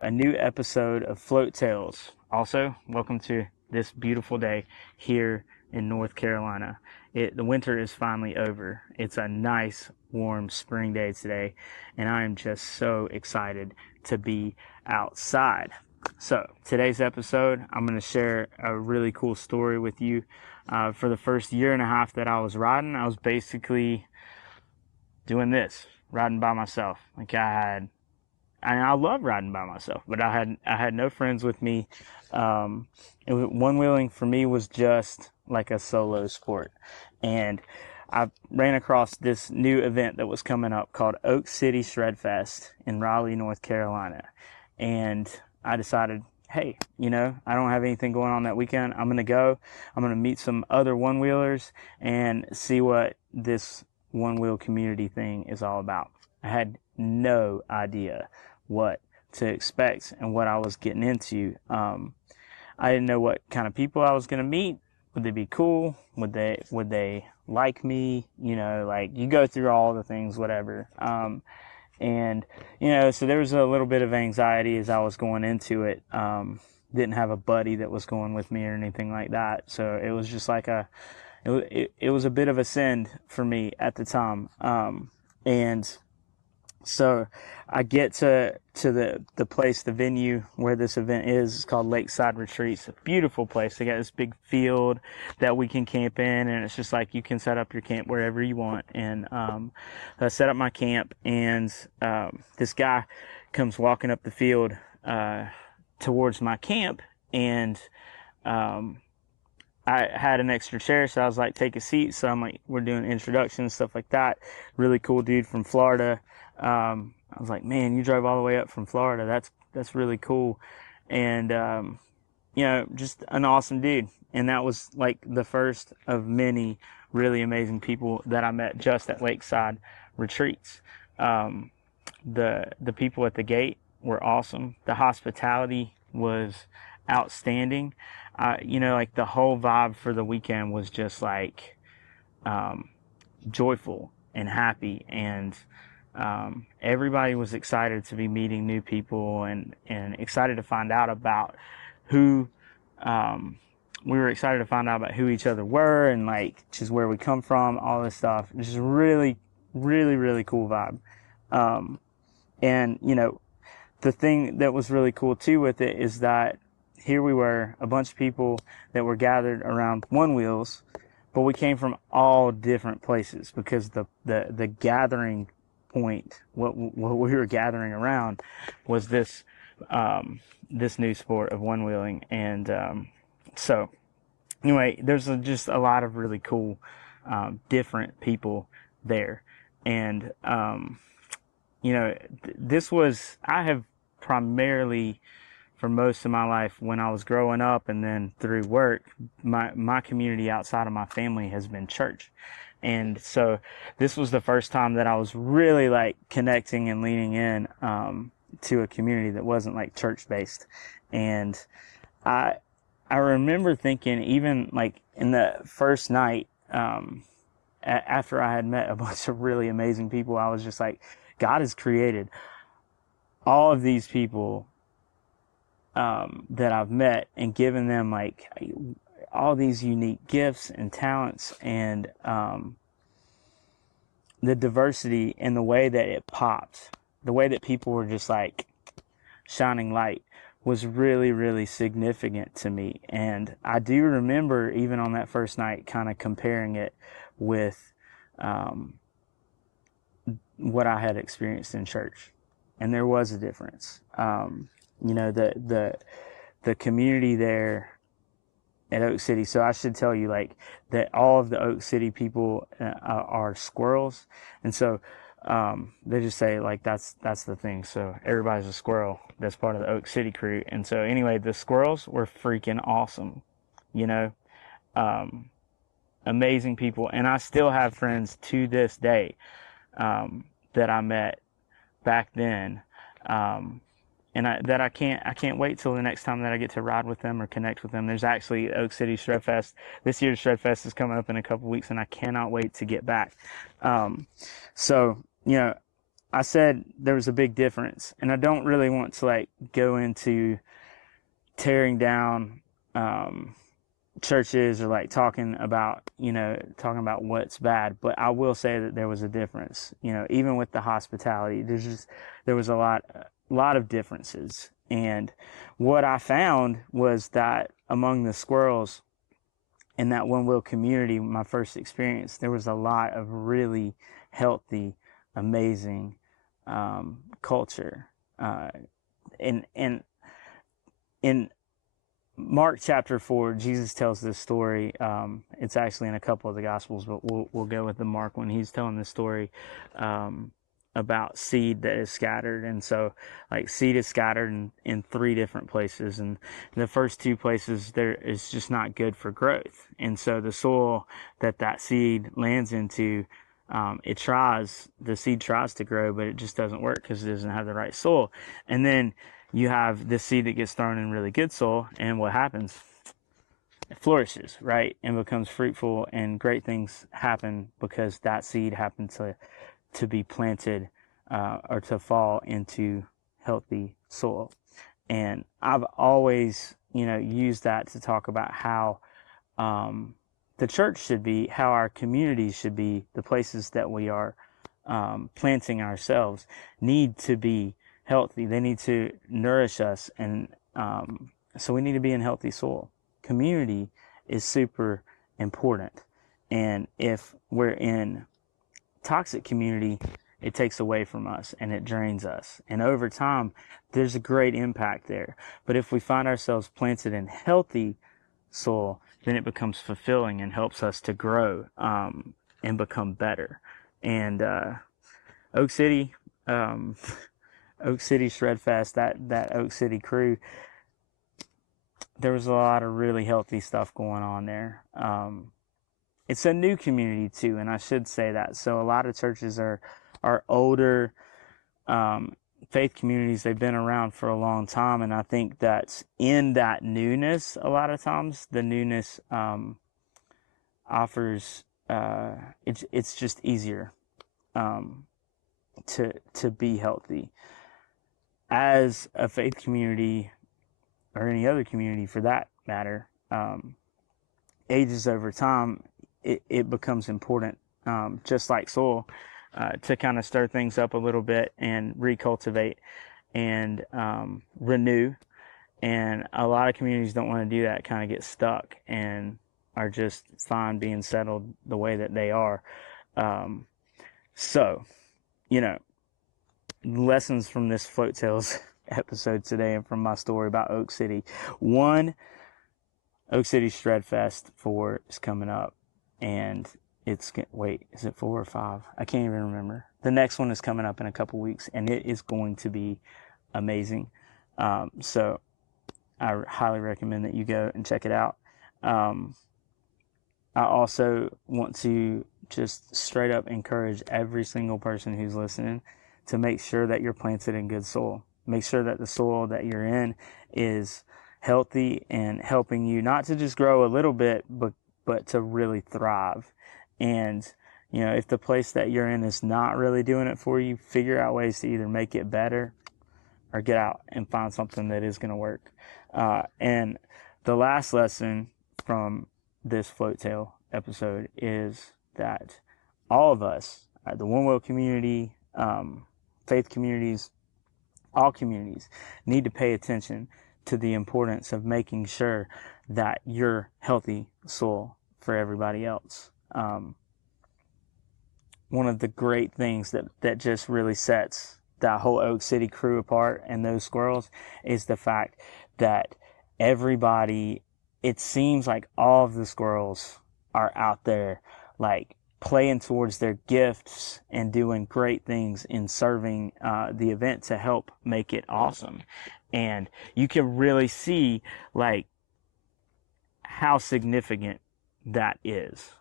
a new episode of Float Tales. Also, welcome to this beautiful day here in North Carolina. The winter is finally over. It's a nice, warm spring day today, and I am just so excited to be outside. So, today's episode, I'm going to share a really cool story with you. For the first year and a half that I was riding, I was basically doing this, riding by myself. And I love riding by myself, but I had no friends with me. One wheeling for me was just like a solo sport, and I ran across this new event that was coming up called Oak City Shred Fest in Raleigh, North Carolina, and I decided, hey, I don't have anything going on that weekend. I'm gonna go. I'm gonna meet some other one wheelers and see what this one wheel community thing is all about. I had no idea what to expect and what I was getting into. I didn't know what kind of people I was going to meet. Would they be cool? Would they like me? Like you go through all the things, whatever. And so there was a little bit of anxiety as I was going into it. Didn't have a buddy that was going with me or anything like that. So it was just like it was a bit of a send for me at the time. And so I get to the place, the venue where this event is. It's called Lakeside Retreats. A beautiful place. They got this big field that we can camp in, and it's just like you can set up your camp wherever you want. And I set up my camp, and this guy comes walking up the field towards my camp, and I had an extra chair, so I was like, take a seat. So I'm like, we're doing introductions, stuff like that. Really cool dude from Florida. I was like, man, you drove all the way up from Florida. That's really cool. And, just an awesome dude. And that was like the first of many really amazing people that I met just at Lakeside Retreats. The people at the gate were awesome. The hospitality was outstanding. Like the whole vibe for the weekend was just like, joyful and happy, and everybody was excited to be meeting new people and excited to find out about who we were excited to find out about who each other were and like just where we come from, all this stuff. It's just really, really, really cool vibe. And the thing that was really cool too with it is that here we were, a bunch of people that were gathered around Onewheels, but we came from all different places because the gathering point, what we were gathering around, was this new sport of one wheeling. And so anyway, there's just a lot of really cool different people there. And this was, I have primarily, for most of my life, when I was growing up and then through work, my community outside of my family has been church. And so this was the first time that I was really like connecting and leaning in to a community that wasn't like church based. And I remember thinking, even like in the first night, after I had met a bunch of really amazing people, I was just like, God has created all of these people that I've met and given them like all these unique gifts and talents, and the diversity in the way that it popped, the way that people were just like shining light, was really, really significant to me. And I do remember even on that first night kind of comparing it with what I had experienced in church, and there was a difference. The community there at Oak City. So I should tell you like that all of the Oak City people are squirrels, and so they just say like that's the thing. So everybody's a squirrel that's part of the Oak City crew. And so anyway, the squirrels were freaking awesome, you know, amazing people, and I still have friends to this day that I met back then. And I can't wait till the next time that I get to ride with them or connect with them. There's actually Oak City Shred Fest. This year's Shred Fest is coming up in a couple weeks, and I cannot wait to get back. So I said there was a big difference, and I don't really want to like go into tearing down churches or like talking about what's bad, but I will say that there was a difference. Even with the hospitality, there was a lot of differences. And what I found was that among the squirrels in that Onewheel community, my first experience, there was a lot of really healthy, amazing culture. And in Mark chapter 4, Jesus tells this story. It's actually in a couple of the Gospels, but we'll go with the Mark one. He's telling this story about seed that is scattered. And so, like, seed is scattered in three different places. And the first two places, there is just not good for growth. And so the soil that seed lands into, the seed tries to grow, but it just doesn't work because it doesn't have the right soil. And then you have this seed that gets thrown in really good soil, and what happens? It flourishes, right? And becomes fruitful, and great things happen because that seed happened to be planted or to fall into healthy soil. And I've always, used that to talk about how the church should be, how our communities should be, the places that we are planting ourselves need to be healthy. They need to nourish us, and so we need to be in healthy soil. Community is super important, and if we're in toxic community, it takes away from us and it drains us, and over time there's a great impact there. But if we find ourselves planted in healthy soil, then it becomes fulfilling and helps us to grow and become better. And Oak City Oak City Shredfest, that Oak City crew, there was a lot of really healthy stuff going on there. It's a new community too, and I should say that. So a lot of churches are older faith communities. They've been around for a long time, and I think that's in that newness. A lot of times, the newness offers it's just easier to be healthy. As a faith community, or any other community for that matter, ages over time, it becomes important, just like soil, to kind of stir things up a little bit and recultivate and renew. And a lot of communities don't want to do that, kind of get stuck and are just fine being settled the way that they are. So, lessons from this Float Tales episode today and from my story about Oak City. One, Oak City Shredfest 4 is coming up, and is it 4 or 5? I can't even remember. The next one is coming up in a couple weeks, and it is going to be amazing. So I highly recommend that you go and check it out. I also want to just straight up encourage every single person who's listening to make sure that you're planted in good soil. Make sure that the soil that you're in is healthy and helping you not to just grow a little bit, but to really thrive. And, if the place that you're in is not really doing it for you, figure out ways to either make it better or get out and find something that is going to work. And the last lesson from this Float Tale episode is that all of us, the Onewheel community, faith communities, all communities need to pay attention to the importance of making sure that you're healthy soil for everybody else. One of the great things that just really sets that whole Oak City crew apart and those squirrels is the fact that everybody, it seems like all of the squirrels are out there like playing towards their gifts and doing great things in serving the event to help make it awesome. And you can really see like how significant that is,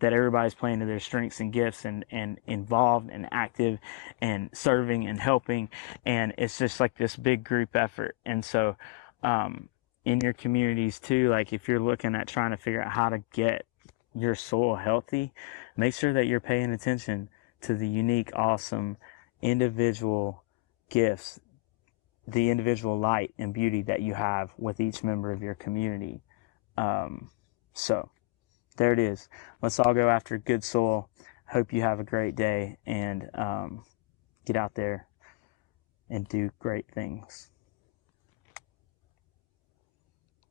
that everybody's playing to their strengths and gifts and involved and active and serving and helping, and it's just like this big group effort. And so in your communities too, like if you're looking at trying to figure out how to get your soil healthy, make sure that you're paying attention to the unique, awesome individual gifts, the individual light and beauty that you have with each member of your community. So there it is. Let's all go after good soil. Hope you have a great day, and get out there and do great things.